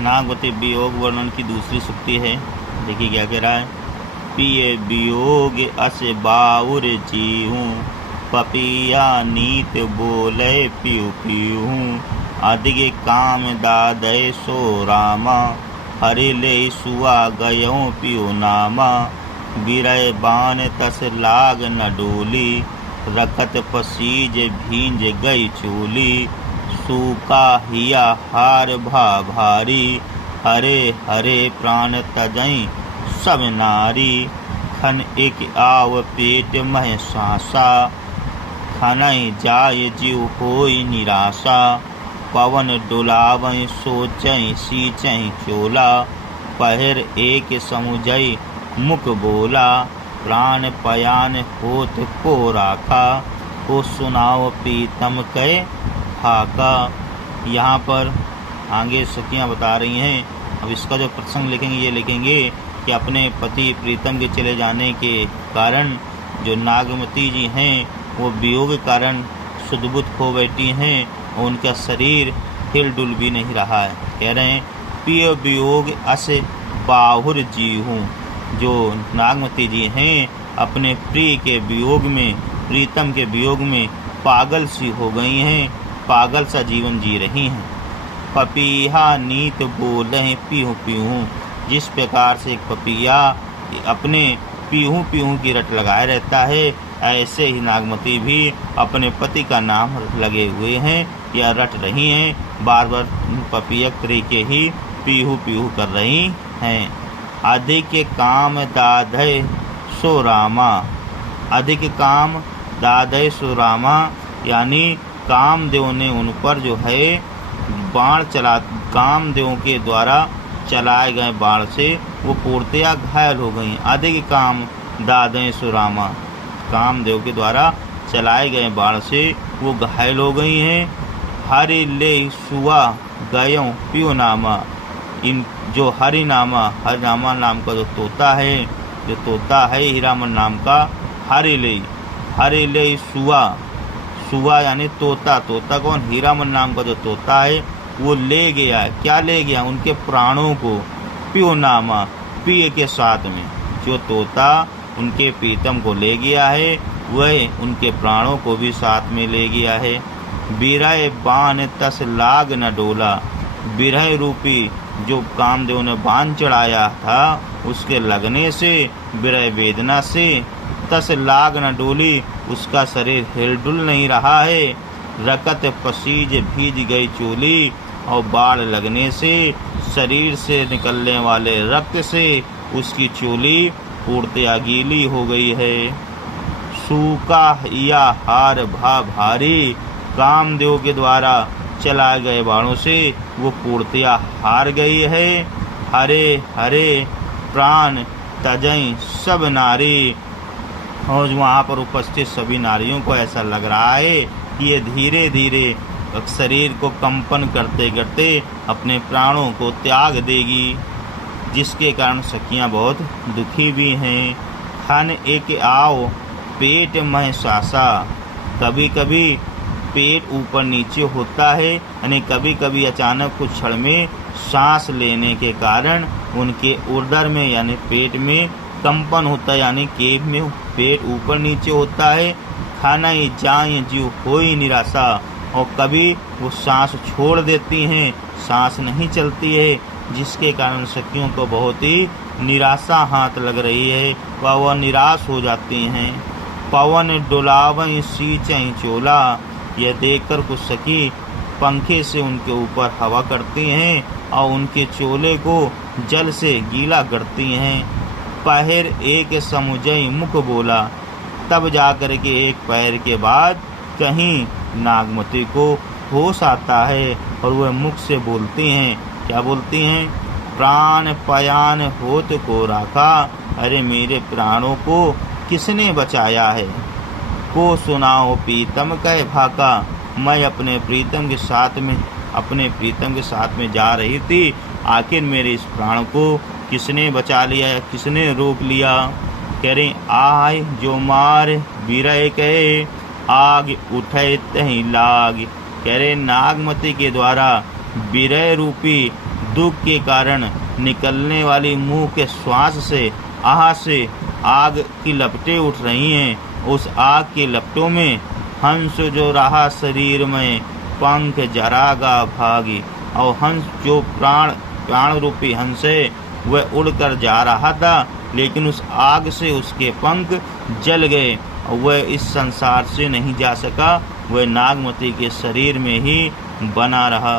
नागवती वियोग वर्णन की दूसरी सुक्ति है। देखिए क्या कह रहा है। पिय वियोग अस बाउर जीहूँ, पपिया नीत बोले पियु पियूँ। अधिक काम दादय सो रामा, हरि ले सुआ गयों पियो नामा। गिरय बान तस लाग न डोली, रखत पसीज भींज गई चोली। सूका हिया हार भा भारी, हरे हरे प्राण तजई सब नारी। खन एक आव पेट मह सासा, खनई जाय जीव होई निराशा। पवन डुलावई सोचई सींचई चोला, पहिर एक समुझई मुख बोला। प्राण पयान होत को राखा, को सुनाओ पीतम कै फाका। यहाँ पर आगे सखियाँ बता रही हैं। अब इसका जो प्रसंग लिखेंगे ये लिखेंगे कि अपने पति प्रीतम के चले जाने के कारण जो नागमती जी हैं वो वियोग के कारण सुध-बुध खो बैठी हैं और उनका शरीर हिल डुल भी नहीं रहा है। कह रहे हैं पिय वियोग अस बाहुर जीहूँ। जो नागमती जी हैं अपने प्रिय के वियोग में, प्रीतम के वियोग में पागल सी हो गई हैं, पागल सा जीवन जी रही हैं। पपीहा नीत बोले पीहू पीहू। जिस प्रकार से एक पपिया अपने पीहू पीहू की रट लगाए रहता है, ऐसे ही नागमती भी अपने पति का नाम लगे हुए हैं या रट रही हैं। बार बार पपिया प्रिय के ही पीहू पीहू कर रही हैं। अधिक काम दाधय सो रामा। अधिक काम दाधय सो रामा यानी कामदेव ने उन पर जो है बाण चला, कामदेव के द्वारा चलाए गए बाण से वो पूर्णतया घायल हो गई। अधिक काम दादय सुरामा, कामदेव के द्वारा चलाए गए बाण से वो घायल हो गई हैं। हरि ले सुआ गयों पियो नामा। इन जो हरिनामा नाम का जो तोता है हीरामन नाम का, हरि ले सुआ यानी तोता कौन? हीरामन नाम का जो तोता है वो ले गया। क्या ले गया? उनके प्राणों को। पियो नामा, पिय के साथ में जो तोता उनके प्रीतम को ले गया है वह उनके प्राणों को भी साथ में ले गया है। बिरह बाण तस लाग न डोला। बिरह रूपी जो कामदेव ने बाण चढ़ाया था उसके लगने से, बिरह वेदना से, तस लाग न डोली उसका शरीर हिलडुल नहीं रहा है। रकत पसीज भीज गई चोली और बाढ़ लगने से शरीर से निकलने वाले रक्त से उसकी चोली पूर्णतया गीली हो गई है। सूका या हार भा भारी। कामदेव के द्वारा चलाए गए बाणों से वो पूर्णतया हार गई है। हरे हरे प्राण तजई सब नारी। और वहाँ पर उपस्थित सभी नारियों को ऐसा लग रहा है कि ये धीरे धीरे शरीर को कंपन करते करते अपने प्राणों को त्याग देगी, जिसके कारण सखियाँ बहुत दुखी भी हैं। खन एक आओ पेट मह सासा। कभी कभी पेट ऊपर नीचे होता है, यानी कभी कभी अचानक कुछ क्षण में सांस लेने के कारण उनके उदर में यानी पेट में कंपन होता है, यानी केव में पेट ऊपर नीचे होता है। खाना जाए जीव होई निराशा। और कभी वो सांस छोड़ देती हैं, सांस नहीं चलती है, जिसके कारण सखियों को बहुत ही निराशा हाथ लग रही है, वह निराश हो जाती हैं। पवन डुलावई सींचई चोला। यह देखकर कुछ सखी पंखे से उनके ऊपर हवा करती हैं और उनके चोले को जल से गीला करती हैं। पैर एक समुझई मुख बोला। तब जाकर के एक पैर के बाद कहीं नागमती को होश आता है और वह मुख से बोलती हैं। क्या बोलती हैं? प्राण पयान होत को राखा। अरे मेरे प्राणों को किसने बचाया है? को सुनाओ प्रीतम कह भाका। मैं अपने प्रीतम के साथ में जा रही थी, आखिर मेरे इस प्राण को किसने बचा लिया, किसने रोक लिया? कह रहे आय जो मार बिरह कहे, आग उठे तही लाग। कह रहे नागमती के द्वारा विरह रूपी दुख के कारण निकलने वाली मुंह के श्वास से आह से आग की लपटें उठ रही हैं। उस आग के लपटों में हंस जो रहा शरीर में पंख जरागा भागी। और हंस जो प्राण रूपी हंस है वह उड़कर जा रहा था, लेकिन उस आग से उसके पंख जल गए और वह इस संसार से नहीं जा सका, वह नागमती के शरीर में ही बना रहा।